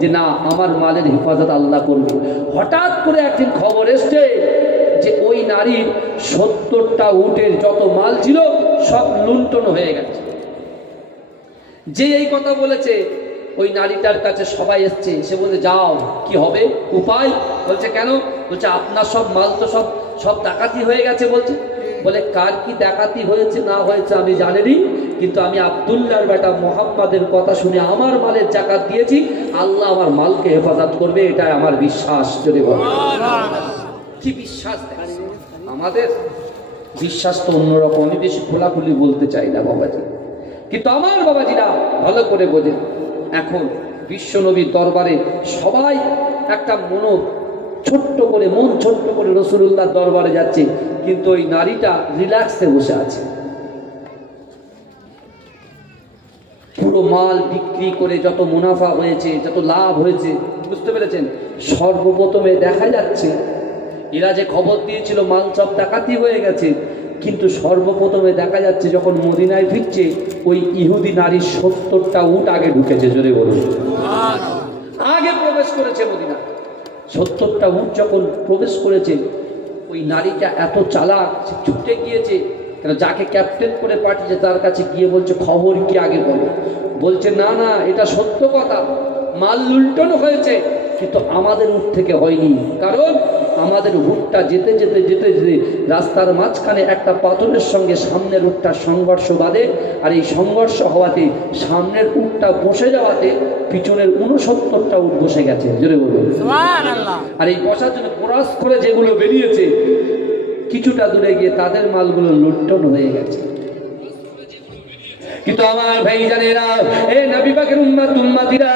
যে না আমার মালের হেফাজত আল্লাহ করবে। হঠাৎ করে একদিন খবর এসছে যে ওই নারীর 70টা উটের যত মাল ছিল সব লুণ্ঠন হয়ে গেছে। যে এই কথা বলেছে ওই নারীটার কাছে সবাই এসছে, সে বলে যাও কি হবে উপায়? বলছে কেন? বলছে আপনার সব মাল তো সব ডাকাতি হয়ে গেছে। বলছে বলে কার কি ডাকাতি হয়েছে না হয়েছে আমি জানিনি, কিন্তু আমি আব্দুল্লাহর বেটা মোহাম্মদের কথা শুনে আমার মালের জাকাত দিয়েছি, আল্লাহ আমার মালকে হেফাজত করবে, এটাই আমার বিশ্বাস। যদি বলে কি বিশ্বাস আমাদের বিশ্বাস তো অন্যরকম, আমি বেশি খোলাখুলি বলতে চাই না বাবাজি, কিন্তু আমার বাবাজিরা ভালো করে বোঝেন। এখন বিশ্বনবীর দরবারে সবাই একটা ছোট্ট করে রাসূলুল্লাহর দরবারে যাচ্ছে, কিন্তু ওই নারীটা রিল্যাক্সে বসে আছে। পুরো মাল বিক্রি করে যত মুনাফা হয়েছে, যত লাভ হয়েছে, বুঝতে পেরেছেন? সর্বপ্রথমে দেখা যাচ্ছে এরা যে খবর দিয়েছিল মাল সব ডাকাতি হয়ে গেছে, কিন্তু সর্বপ্রথমে দেখা যাচ্ছে যখন মদিনায় ফিরছে ওই ইহুদি নারীর 70টা উট আগে ঢুকেছে। জোরে বলুন, আগে প্রবেশ করেছে মদিনা। 70টা উট যখন প্রবেশ করেছে ওই নারীটা এত চালাক, ছুটে গিয়েছে, যাকে ক্যাপ্টেন করে পাঠিয়েছে তার কাছে গিয়ে বলছে খবর কি আগে বলো। বলছে না না এটা সত্য কথা, মাল লুণ্ঠন হয়েছে, কিন্তু আমাদের উট থেকে হয়নি, কারণ আমাদের উটটা যেতে যেতে রাস্তার মাঝখানে একটা পাথরের সঙ্গে সামনের উটটা সংঘর্ষ বাঁধে, আর এই সংঘর্ষ হওয়াতে সামনের উটটা বসে যাওয়াতে পিছনের 69টা উট বসে গেছে। জোরে বলুন সুবহানাল্লাহ। আর এই বসার জন্য ক্রস করে যেগুলো বেরিয়েছে কিছুটা দূরে গিয়ে তাদের মালগুলো লুণ্ঠন হয়ে গেছে। কিন্তু আমার ভাইজানেরা, এ নবী পাকের উম্মতিরা,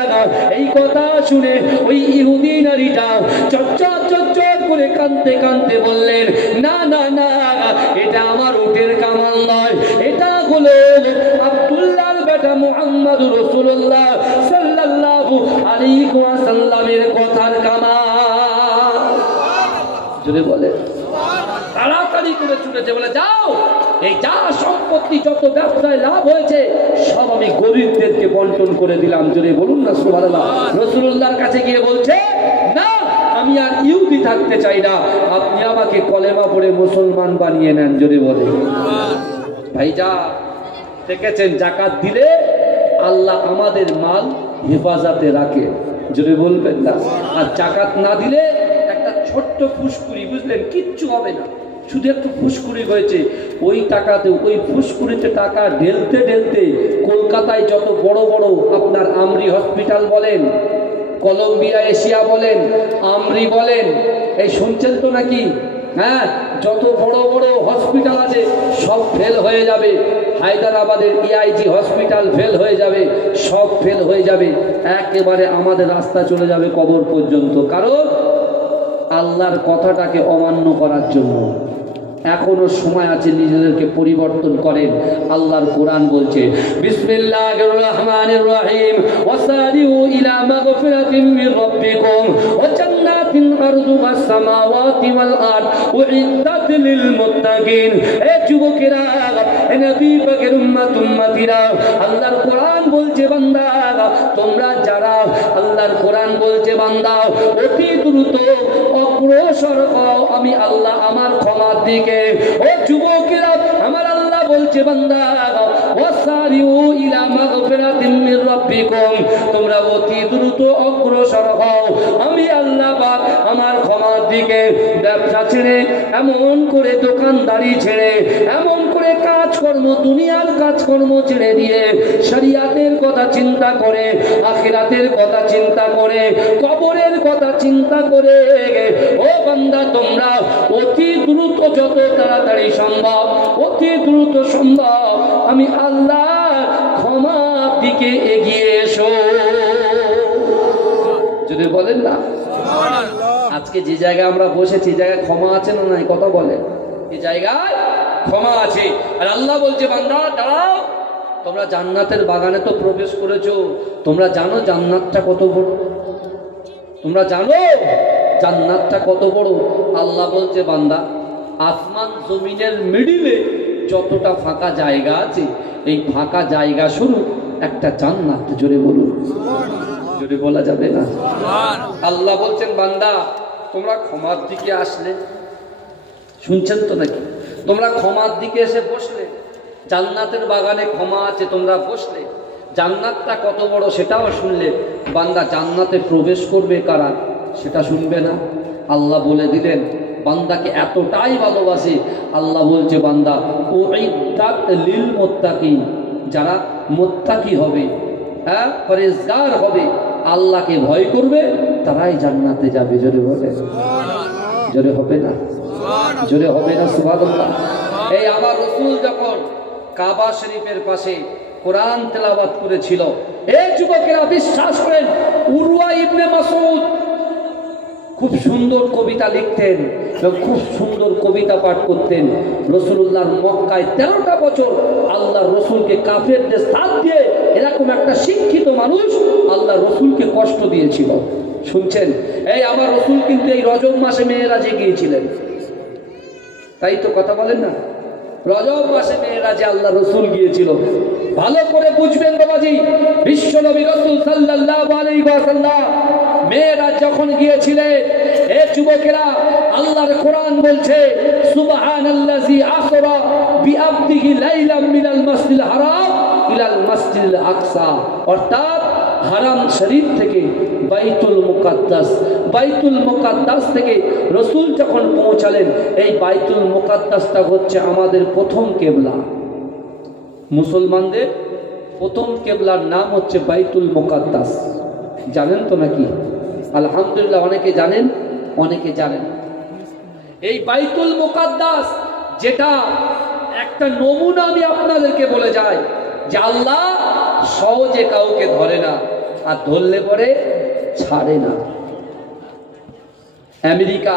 এই কথা শুনে ওই ইহুদি নারীটা চচ্চর করে কাঁদতে বললেন না না না, এটা আমার উটের কামাল নয়, এটা হলো আব্দুল্লাহর বেটা মুহাম্মদুর রাসূলুল্লাহ সাল্লাল্লাহু আলাইহি ওয়াসাল্লামের কথার কামাল। যদি বলে তাড়াতাড়ি করে ছুটেছে, বলে যাও এই যা সম্পত্তি যত ব্যবসায় লাভ হয়েছে সব আমি গরিবদেরকে বন্টন করে দিলাম। যদি বলুন না সুবহানাল্লাহ। রাসূলুল্লাহর কাছে গিয়ে বলছে না আমি আর ইহুদি থাকতে চাই না, আপনি আমাকে কলেমা পড়ে মুসলমান বানিয়ে নেন। যদি বলে ভাই যা দেখেছেন জাকাত দিলে আল্লাহ আমাদের মাল হেফাজতে রাখে। যদি বলবেন না, আর জাকাত না দিলে একটা ছোট্ট ফুসকুড়ি, বুঝলেন, কিচ্ছু হবে না, শুধু একটু ফুসকুড়ি হয়েছে, ওই টাকাতে ওই ফুসকুড়িতে টাকা ঢেলতে কলকাতায় যত বড় বড় আপনার আমরি হসপিটাল বলেন, কলম্বিয়া এশিয়া বলেন, আমরি বলেন, এই শুনছেন তো নাকি? হ্যাঁ, যত বড় বড় হসপিটাল আছে সব ফেল হয়ে যাবে। হায়দ্রাবাদের EIG হসপিটাল ফেল হয়ে যাবে, সব ফেল হয়ে যাবে, একেবারে আমাদের রাস্তা চলে যাবে কবর পর্যন্ত, কারণ আল্লাহর কথাটাকে অমান্য করার জন্য। এখনো সময় আছে, নিজেদেরকে পরিবর্তন করেন। আল্লাহর কোরআন বলছে বিসমিল্লাহির রহমানির রহিম ওয়াসারিউ ইলা মাগফিরাতিন মির রাব্বিকুম ওয়া জান্নাতিন আরদুহাস সামাওয়াতি ওয়াল আরদ উইদ্দাত লিল মুত্তাকিন। এ যুবকেরা, এ নবী পাকের উম্মতিরা, আল্লাহর কোরআন বলছে বান্দা তোমরা যারা, আল্লাহর কোরআন বলছে বান্দা অতি দ্রুত অগ্রসর হও আমি আল্লাহ আমার ক্ষমার দিকে। ও যুবকেরা, আমার আল্লাহ বলছে বান্দা ওয়াসারিউ ইলা মাগফিরাতিন মির রাব্বিকুম, তোমরা অতি দ্রুত অগ্রসর হও আমি আল্লাহ পাক আমার ক্ষমার দিকে। ব্যবসা ছেড়ে, এমন করে দোকানদারি ছেড়ে, এমন করে কাজকর্ম, দুনিয়ার কাজকর্ম ছেড়ে দিয়ে শরিয়াতের কথা চিন্তা করে, আখিরাতের কথা চিন্তা করে, কবরের কথা চিন্তা করে, ও বান্দা তোমরা অতি দ্রুত, যত তাড়াতাড়ি সম্ভব, অতি দ্রুত সম্ভব আমি আল্লাহ ক্ষমার দিকে এগিয়ে এসো। যদি বলেন না, আজকে যে জায়গায় আমরা বসেছি জায়গায় ক্ষমা আছে না নাই? কথা বলে এই জায়গায় ক্ষমা আছে। আর আল্লাহ বলছে বান্দা দাঁড়াও, তোমরা জান্নাতের বাগানে তো প্রবেশ করেছো, তোমরা জানো জান্নাতটা কত বড়? তোমরা জানো জান্নাতটা কত বড়? আল্লাহ বলছে বান্দা আসমান জমিনের মিডিলে যতটা ফাঁকা জায়গা আছে, এই ফাঁকা জায়গা শুরু একটা জান্নাত। জোরে বলুন যদি বলা যাবে না। আল্লাহ বলছেন বান্দা তোমরা ক্ষমার দিকে আসলে, শুনছেন তো নাকি? তোমরা ক্ষমার দিকে এসে বসলে, জান্নাতের বাগানে ক্ষমা আছে, তোমরা বসলে, জান্নাতটা কত বড় সেটাও শুনলে। বান্দা জান্নাতে প্রবেশ করবে কারা সেটা শুনবে না। আল্লাহ বলে দিলেন বান্দাকে এতটাই ভালোবাসে, আল্লাহ বলছে বান্দা উইদ্দাত লিল মুত্তাকিন, যারা মুত্তাকি হবে, হ্যাঁ পরেজগার হবে, আল্লাহকে ভয় করবে, তারাই জান্নাতে যাবে। জোরে বলে, জোরে হবে না, জোরে হবে না সুবহানাল্লাহ। এই আমার রাসূল যখন কাবা শরীফের পাশে কোরআন তেলাওয়াত করেছিল, এই যুবকেরা বিশ্বাস করেন, উরওয়া ইবনে মাসউদ খুব সুন্দর কবিতা লিখতেন এবং খুব সুন্দর কবিতা পাঠ করতেন। রাসূলুল্লাহর মক্কায় 13টা বছর আল্লাহর রাসূলকে কাফেরদের সাথ দিয়ে এরকম একটা শিক্ষিত মানুষ আল্লাহর রাসূলকে কষ্ট দিয়েছিল। শুনছেন? এই আমার রাসূল কিন্তু এই রজব মাসে মেরাজে গিয়েছিলেন, তাই তো কথা বলেন না? রজব মাসে মেরাজে আল্লাহর রাসূল গিয়েছিল। ভালো করে বুঝবেন বাবাজি, বিশ্ব নবী রাসূল সাল্লাল্লাহু আলাইহি ওয়াসাল্লাম মেরাজ যখন গিয়েছিলেন, এ যুবকেরা আল্লাহর কোরআন বলছে সুবহানাল্লাযী আসরা বিআবদিহি লাইলাম মিনাল মাসজিদিল হারাম ইলাল মাসজিদিল আকসা, অর্থাৎ হারাম শরীফ থেকে বাইতুল মুকাদ্দাস, বাইতুল মুকাদ্দাস থেকে রাসূল যখন পৌঁছালেন, এই বাইতুল মুকাদ্দাসটা হচ্ছে আমাদের প্রথম কিবলা। মুসলমানদের প্রথম কিবলার নাম হচ্ছে বাইতুল মুকাদ্দাস। জানেন তো নাকি? আলহামদুলিল্লাহ, অনেকে জানেন, অনেকে জানেন। এই বাইতুল মুকাদ্দাস যেটা একটা নমুনা আমি আপনাদেরকে বলে যাই যে আল্লাহ সহজে কাউকে ধরে না, আর ধরলে পরে ছাড়ে না। আমেরিকা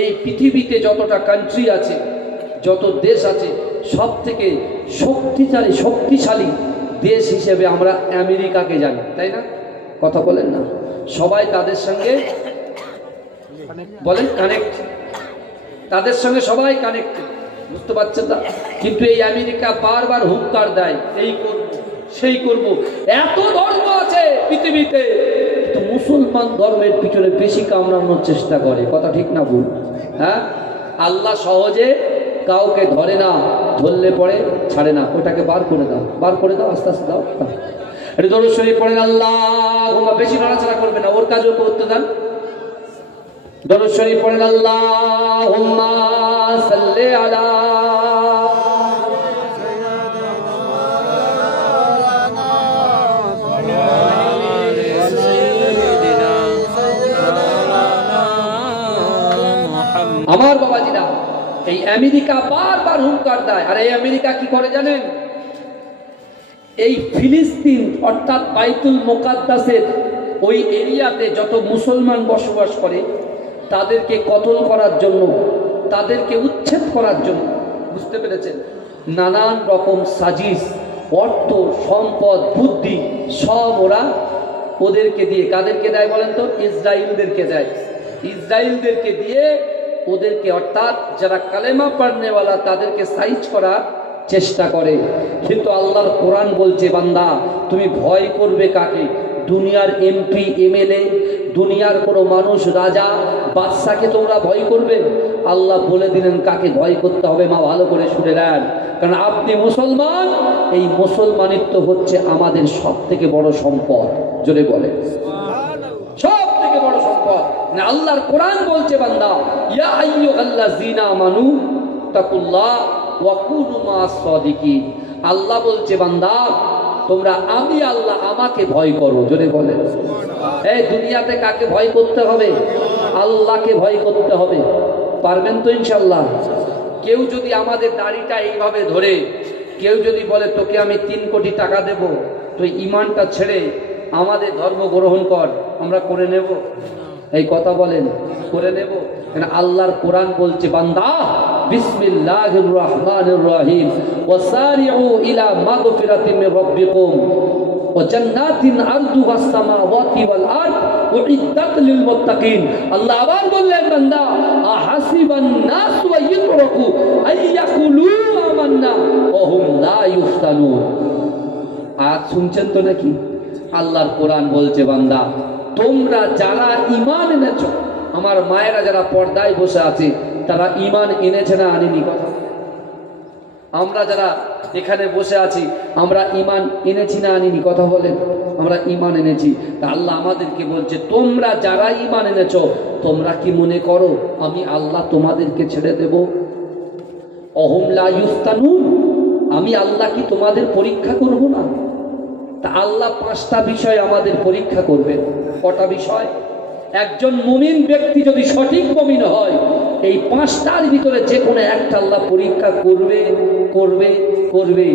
এই পৃথিবীতে যতটা কান্ট্রি আছে, যত দেশ আছে, সব থেকে শক্তিশালী দেশ হিসেবে আমরা আমেরিকাকে জানি, তাই না? কথা বলেন না? সবাই তাদের সঙ্গে বলেন কানেক্ট, তাদের সঙ্গে সবাই কানেক্ট, বুঝতে পারছেন না? কিন্তু এই আমেরিকা বারবার হুঙ্কার দেয় এই করব সেই করব। এত ধর্ম আছে পৃথিবীতে, কিন্তু মুসলমান ধর্মের পিছনে বেশি কামড়ানোর চেষ্টা করে। কথা ঠিক না ভুল? হ্যাঁ, আল্লাহ সহজে কাউকে ধরে না, ধরলে পরে ছাড়ে না। ওটাকে বার করে দাও, বার করে দাও, আস্তে আস্তে দাও। এটা দরুদ শরীফ পড়েন, আল্লাহুম্মা, বেশি নড়াচড়া করবে না, ওর কাজও করতে দেন। দরুদ শরীফ পড়েন, আল্লাহুম্মা সাল্লি আলা আমার বাবাজিরা। এই আমেরিকা বারবার হুঙ্কার দেয়, আর এই আমেরিকা কি করে জানেন? এই ফিলিস্তিন অর্থাৎ বাইতুল মুকাদ্দাসের ওই এরিয়াতে যত মুসলমান বসবাস করে তাদেরকে কতল করার জন্য, তাদেরকে উচ্ছেদ করার জন্য, বুঝতে পেরেছেন, নানান রকম সাজিশ, অর্থ, সম্পদ, বুদ্ধি সব ওরা ওদেরকে দিয়ে, কাদেরকে দেয় বলেন তো? ইসরায়েলদেরকে দেয়। ইসরায়েলদেরকে দিয়ে ওদেরকে, অর্থাৎ যারা কালেমা পড়নেওয়ালা তাদেরকে সাইজ করার চেষ্টা করে। কিন্তু আল্লাহর কোরআন বলছে বান্দা তুমি ভয় করবে কাকে? দুনিয়ার এমপি, এমএলএ, দুনিয়ার কোনো মানুষ, রাজা, বাদশাকে তোমরা ভয় করবে? আল্লাহ বলে দিলেন কাকে ভয় করতে হবে। মা ভালো করে শুনে নেন, কারণ আপনি মুসলমান, এই মুসলমানিত্ব হচ্ছে আমাদের সব থেকে বড় সম্পদ। জোরে বলে, সব থেকে বড় সম্পদ। না, আল্লাহর কোরআন বলছে বান্দা ইয়া আইয়ুহাল্লাযীনা আমানু তাকুল্লাহ ওয়া কুনু মা'আস সাদিকিন। আল্লাহ বলছে বান্দা তোমরা আমি আল্লাহ, আমাকে ভয় করো। জোরে বলে, এই দুনিয়াতে কাকে ভয় করতে হবে? আল্লাহকে ভয় করতে হবে। পারবেন তো ইনশাআল্লাহ? কেউ যদি আমাদের দাড়িটা এইভাবে ধরে, কেউ যদি বলে তোকে আমি 3 কোটি টাকা দেব, তো ঈমানটা ছেড়ে আমাদের ধর্ম গ্রহণ কর, আমরা করে নেব? এই কথা বলেন, করে নেব? কেন আল্লাহর কোরআন বলছে বান্দা বিসমিল্লাহির রহমানির রহিম ওয়াসারিউ ইলা মাগফিরাতিন মির রাব্বিকুম ওয়া জান্নাতিন আরদুহাস সামাওয়াতি ওয়াল আরদ উইদ্দাত লিল মুত্তাকিন। আল্লাহ আবার বললেন বান্দা আহাসিবান নাস ওয়া ইতরাকু আইয়াকুলু আমান্না ওয়া হুম লা ইফতানুন। আজ শুনছেন তো নাকি? আল্লাহর কোরআন বলছে, বান্দা তোমরা যারা ঈমান এনেছো, আমার মায়েরা যারা পর্দায় বসে আছে তারা ঈমান এনেছে না আনেনি? কথা আমরা যারা এখানে বসে আছি আমরা ঈমান এনেছি না আনিনি? কথা বলেন। আমরা ঈমান এনেছি। তা আল্লাহ আমাদেরকে বলছে, তোমরা যারা ঈমান এনেছো তোমরা কি মনে করো আমি আল্লাহ তোমাদেরকে ছেড়ে দেব? অহুম লা ইফতানুন, আমি আল্লাহ কি তোমাদের পরীক্ষা করব না? তা আল্লাহ 5টা বিষয় আমাদের পরীক্ষা করবে। কটা বিষয়? একজন মুমিন ব্যক্তি যদি সঠিক মুমিন হয়, এই 5টার ভিতরে যে কোনো একটা আল্লাহ পরীক্ষা করবে করবে করবে।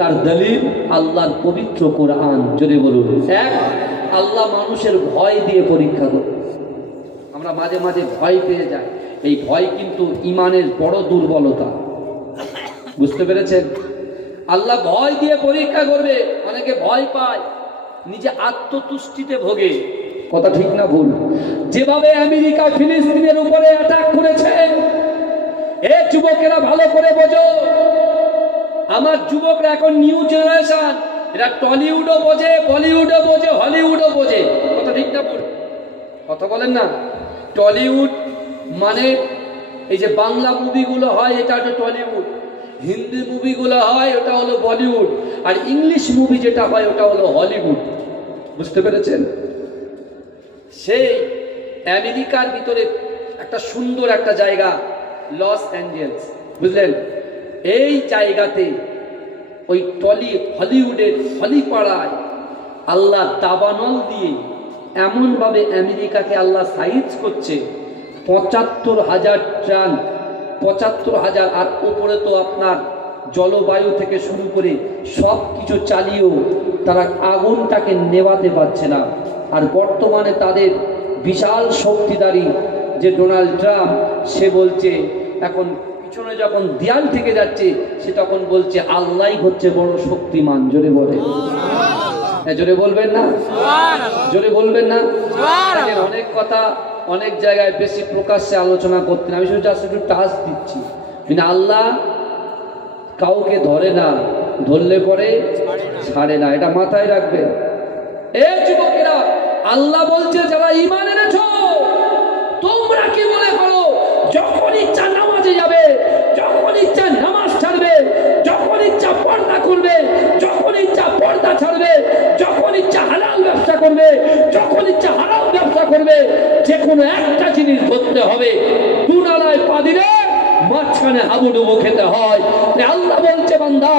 তার দলিল আল্লাহর পবিত্র কোরআন। যদি বলুন, এক, আল্লাহ মানুষের ভয় দিয়ে পরীক্ষা করবে। আমরা মাঝে মাঝে ভয় পেয়ে যাই, এই ভয় কিন্তু ঈমানের বড় দুর্বলতা। বুঝতে পেরেছেন? আল্লাহ ভয় দিয়ে পরীক্ষা করবে। অনেকে ভয় পায়, নিজে আত্মতুষ্টিতে ভোগে। কথা ঠিক না ভুল? যেভাবে আমেরিকা ফিলিস্তিনের উপরে অ্যাটাক করেছে, এ যুবকেরা ভালো করে বোঝো, আমার যুবকরা এখন নিউ জেনারেশন, এরা টলিউডও বোঝে, বলিউডও বোঝে, হলিউডও বোঝে। কথা ঠিক না ভুল? কথা বলেন না। টলিউড মানে এই যে বাংলা মুভিগুলো হয় এটা হচ্ছে টলিউড, হিন্দি মুভিগুলো হয় ওটা হলো বলিউড, আর ইংলিশ মুভি যেটা হয় ওটা হলো হলিউড। বুঝতে পেরেছেন? সেই আমেরিকার ভিতরে একটা সুন্দর একটা জায়গা লস অ্যাঞ্জেলস, বুঝলেন? এই জায়গাতে ওই হলিউডের হলিপাড়ায় আল্লাহ দাবানল দিয়ে এমনভাবে আমেরিকাকে আল্লাহ সাইজ করছে, ৭৫,০০০ ট্রান, ৭৫,০০০, আর উপরে তো আপনার জলবায়ু থেকে শুরু করে সব কিছু চালিয়েও তারা আগুনটাকে নেভাতে পারছে না। আর বর্তমানে তাদের বিশাল শক্তিধারী যে ডোনাল্ড ট্রাম্প, সে বলছে এখন পিছনে যখন দেয়াল থেকে যাচ্ছে সে তখন বলছে আল্লাহই হচ্ছে বড় শক্তিমান। জোরে বলে, জোরে বলবেন না? জোরে বলবেন না? অনেক কথা অনেক জায়গায় বেশি প্রকাশ্যে আলোচনা করতেন, আমি শুধু জাস্ট একটু টাচ দিচ্ছি। কিন্তু আল্লাহ কাউকে ধরে না, ধরলে পরে ছাড়ে না, এটা মাথায় রাখবে। এ যুবকেরা, আল্লাহ বলছে যারা ঈমান এনেছো তোমরা কি মনে করো যখন ইচ্ছা নামাজে যাবে, যখন ইচ্ছা নামাজ ছাড়বে, যখন ইচ্ছা পর্দা করবে, যখন ইচ্ছা পর্দা ছাড়বে, যখন ইচ্ছা হালাল ব্যবসা করবে, যখন ইচ্ছা হারাম ব্যবসা করবে, যে কোনো একটা জিনিস ধরতে হবে, দুনালায় পা দিলে মাঝখানে হাবুডুবু খেতে হয়। আল্লাহ বলছে, বান্দা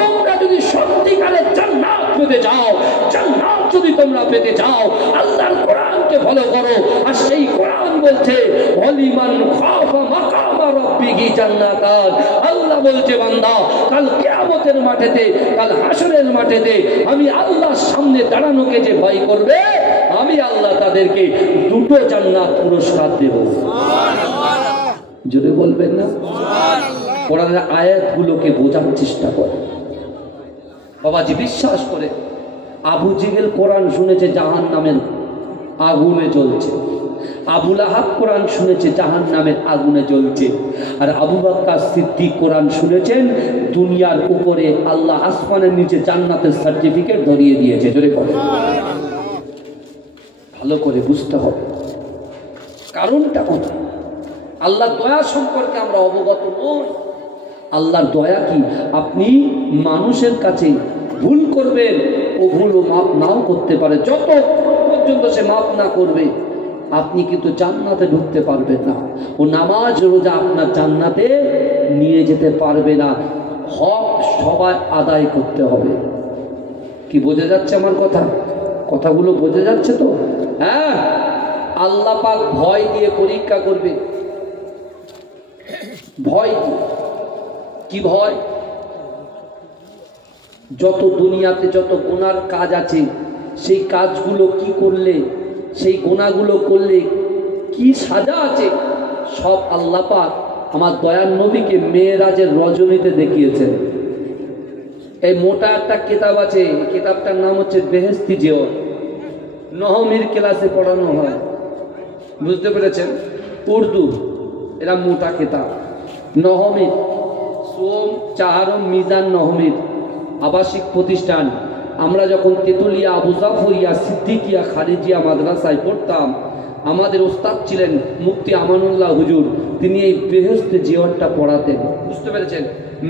তোমরা যদি সত্যিকারের জান্নাত পেতে চাও, জান্নাত যদি তোমরা পেতে চাও, আল্লাহর কোরআনকে ফলো করো। আর সেই কোরআন বলছে ওয়ালিমান খাফা মাকামা রাব্বিহি জান্নাতান। আল্লাহ বলছে, বান্দা কাল কিয়ামতের মাঠেতে, কাল হাসরের মাঠেতে আমি আল্লাহর সামনে দাঁড়ানোকে যে ভয় করবে, আমি আল্লাহ তাদেরকে 2টো জান্নাত পুরস্কার দেব। জোরে বলবেন না? কোরআনের আয়াতগুলোকে বোঝার চেষ্টা করে বাবাজি, বিশ্বাস করে। আবু জেহেল কোরআন শুনেছে জাহান্নামের আগুনে জ্বলছে, আবু লাহাব কোরআন শুনেছে জাহান্নামের আগুনে জ্বলছে, আর আবু বকর সিদ্দিক কোরআন শুনেছেন দুনিয়ার উপরে আল্লাহ আসমানের নিচে জান্নাতের সার্টিফিকেট ধরিয়ে দিয়েছে। জোরে বলে, ভালো করে বুঝতে হবে কারণটা কোথায়। আল্লাহর দয়া সম্পর্কে আমরা অবগত নই। আল্লাহর দয়া কি? আপনি মানুষের কাছে ভুল করবেন, ও ভুলও মাপ নাও করতে পারে, যত পর্যন্ত সে মাপ না করবে আপনি কিন্তু জান্নাতে ঢুকতে পারবেন না। ও নামাজ রোজা আপনার জান্নাতে নিয়ে যেতে পারবে না। হক সবাই আদায় করতে হবে। কি বোঝা যাচ্ছে আমার কথা? কথাগুলো বোঝা যাচ্ছে তো? হ্যাঁ, আল্লাহ পাক ভয় দিয়ে পরীক্ষা করবে। ভয় কি? ভয় যত দুনিয়াতে যত গুনার কাজ আছে, সেই কাজগুলো কি করলে, সেই গুনাহগুলো করলে কি সাজা আছে, সব আল্লাহ পাক আমার দয়ার নবীকে মেরাজের রজনীতে দেখিয়েছেন। এই মোটা একটা কিতাব আছে, এই কিতাবটার নাম হচ্ছে বেহেশতি জীবন, নহমির ক্লাসে পড়ানো হয়। বুঝতে পেরেছেন? উর্দু, এরা মোটা কিতাব। নহমির সোম চাহারম মিজান নহমির আবাসিক প্রতিষ্ঠান আমরা যখন তেতুলিয়া, আবু জাফরিয়া, সিদ্দিকিয়া, খারিজিয়া মাদ্রাসায় পড়তাম, আমাদের ওস্তাদ ছিলেন মুফতি আমানুল্লাহ হুজুর। তিনি এই বেহেশতে জিয়ারটা পড়াতেন। বুঝতে পেরেছেন?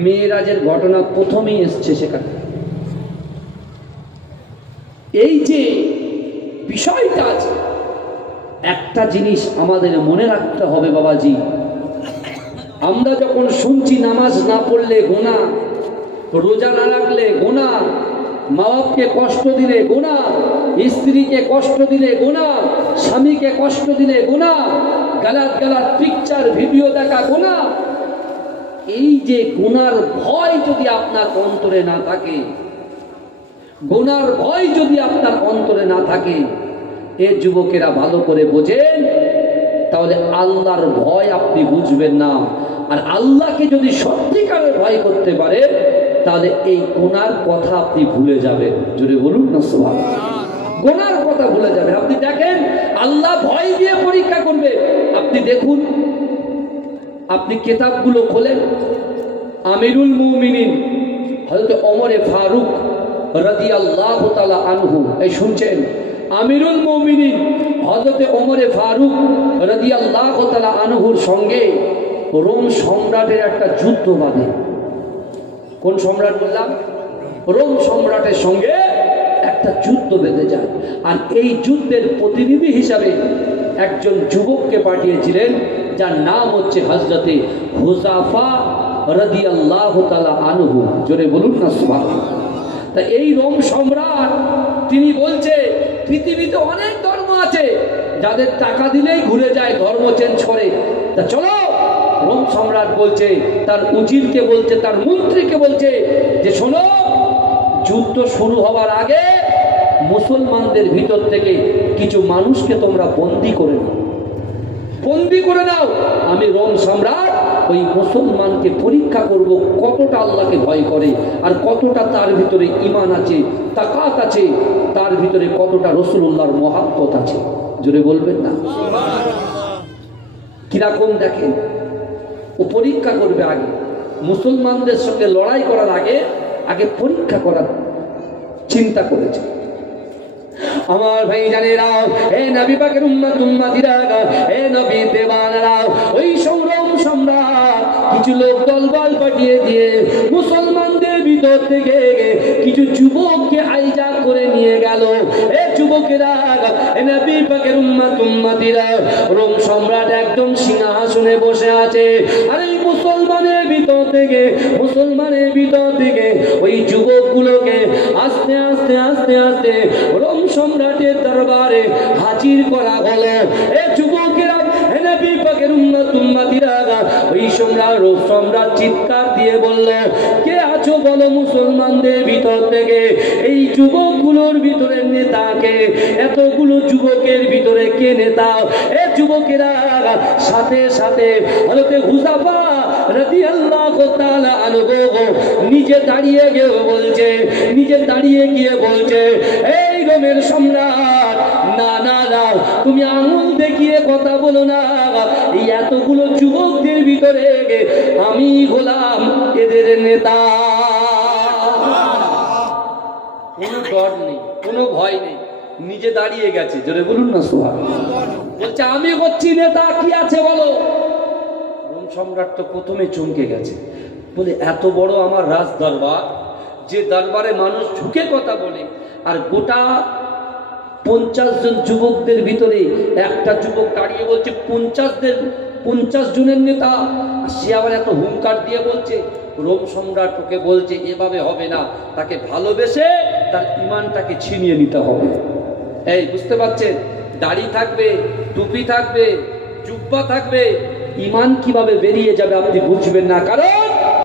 মেরাজের ঘটনা প্রথমেই এসছে সেখানে। এই যে বিষয়টা আছে, একটা জিনিস আমাদের মনে রাখতে হবে বাবাজি, আমরা যখন শুনছি নামাজ না পড়লে গুনাহ, রোজা না রাখলে গুনাহ, মা বাপকে কষ্ট দিলে গুনাহ, স্ত্রীকে কষ্ট দিলে গুনাহ, স্বামীকে কষ্ট দিলে গুনাহ, গালাত গালাত পিকচার ভিডিও দেখা গুনাহ। এই যে গুনার ভয় যদি আপনার অন্তরে না থাকে, গুনার ভয় যদি আপনার অন্তরে না থাকে, এ যুবকেরা ভালো করে বোঝেন, তাহলে আল্লাহর ভয় আপনি বুঝবেন না। আর আল্লাহকে যদি সত্যিকারের ভয় করতে পারে, তাহলে এই গুনার কথা আপনি ভুলে যাবেন। জোরে বলুন না সুবহানাল্লাহ। গুনার কথা ভুলে যাবেন। আপনি দেখেন, আল্লাহ ভয় দিয়ে পরীক্ষা করবে। আপনি দেখুন, আপনি কিতাবগুলো খোলেন, আমিরুল মুমিনিন হযরত ওমর ফারুক রাদিয়াল্লাহু তাআলা আনহু, এই শুনছেন, আমিরুল মুমিনিন হযরত ওমর ফারুক রাদিয়াল্লাহু তাআলা আনহুর সঙ্গে রোম সম্রাটের একটা যুদ্ধ বাঁধে। কোন সম্রাট বললাম? রোম সম্রাটের সঙ্গে একটা যুদ্ধ বেঁধে যায়। আর এই যুদ্ধের প্রতিনিধি হিসাবে একজন যুবককে পাঠিয়েছিলেন, যার নাম হচ্ছে হযরতে হুযাফা রাদিয়াল্লাহু তাআলা আনহু। জোরে বলুন না সুবহানাল্লাহ। তা এই রোম সম্রাট তিনি বলছে, পৃথিবীতে অনেক ধর্ম আছে, যাদের টাকা দিলেই ঘুরে যায়, ধর্ম চেঞ্জ করে। তা চলো, রোম সম্রাট বলছে, তার উজিরকে বলছে, তার মন্ত্রীকে বলছে যে শোনো, যুদ্ধ শুরু হওয়ার আগে মুসলমানদের ভিতর থেকে কিছু মানুষকে তোমরা বন্দী করে নাও, বন্দী করে নাও। আমি রোম সম্রাট ওই মুসলমানকে পরীক্ষা করব, কতটা আল্লাহকে ভয় করে, আর কতটা তার ভিতরে ঈমান আছে, তাকাত আছে, তার ভিতরে কতটা রাসূলুল্লাহর মহব্বত আছে। জোরে বলবেন না? কিরকম দেখেন, ও পরীক্ষা করবে আগে, মুসলমানদের সঙ্গে লড়াই করার আগে আগে পরীক্ষা করার চিন্তা করেছে। আমার ভাই জানেরা, হে নবী পাকের উম্মত উম্মতিরা, হে নবী দেওয়ানারা, ওই রোম সম্রাট কিছু লোক দলবল পাঠিয়ে দিয়ে মুসলমানদের ভিতর থেকে কিছু যুবককে হাইজ্যাক করে নিয়ে গেল। এ যুবকেরা, হে নবী পাকের উম্মত উম্মতিরা, রোম সম্রাট একদম সিংহাসনে বসে আছে, আর এই মুসলমানের ভিতর থেকে ওই যুবকগুলোকে আস্তে আস্তে আস্তে আস্তে রোম সম্রাটের দরবারে হাজির করা হলো। এ যুবকেরা, হে নবী পাকের উম্মত উম্মতিরা, ওই রোম সম্রাট চিৎকার দিয়ে বলল, কে আছো বলো মুসলমানদের ভিতর থেকে? এই যুবকগুলোর ভিতরে নেতাকে, এতগুলো যুবকের ভিতরে কে নেতা? এ যুবকেরা সাথে সাথে হযরত হুযাফা রাদিয়াল্লাহু তাআলা আনহু নিজে দাঁড়িয়ে গিয়ে বলছে, এই রোমের সম্রাট, না না না, তুমি আঙুল দেখিয়ে কথা বলো না। এই এতগুলো যুবকদের ভিতরে আমি হলাম এদের নেতা। কোনো ডর নেই, কোনো ভয় নেই, নিজে দাঁড়িয়ে গেছে। জোরে বলুন না সুবহানাল্লাহ। বলছে আমি হচ্ছি নেতা, কি আছে বলো। রোম সম্রাট তো প্রথমে চমকে গেছে, বলে এত বড় আমার রাজ দরবার, যে দরবারে মানুষ ঝুঁকে কথা বলে, আর গোটা 50 জন যুবকদের ভিতরে একটা যুবক দাঁড়িয়ে বলছে 50 জনের নেতা, সে আবার এত হুঙ্কার দিয়ে বলছে। রোম সম্রাট ওকে বলছে, এভাবে হবে না, তাকে ভালোবেসে তার ঈমানটাকে ছিনিয়ে নিতে হবে। এই বুঝতে পারছেন, দাড়ি থাকবে, টুপি থাকবে, জুব্বা থাকবে, ঈমান কিভাবে বেরিয়ে যাবে আপনি বুঝবেন না। কারণ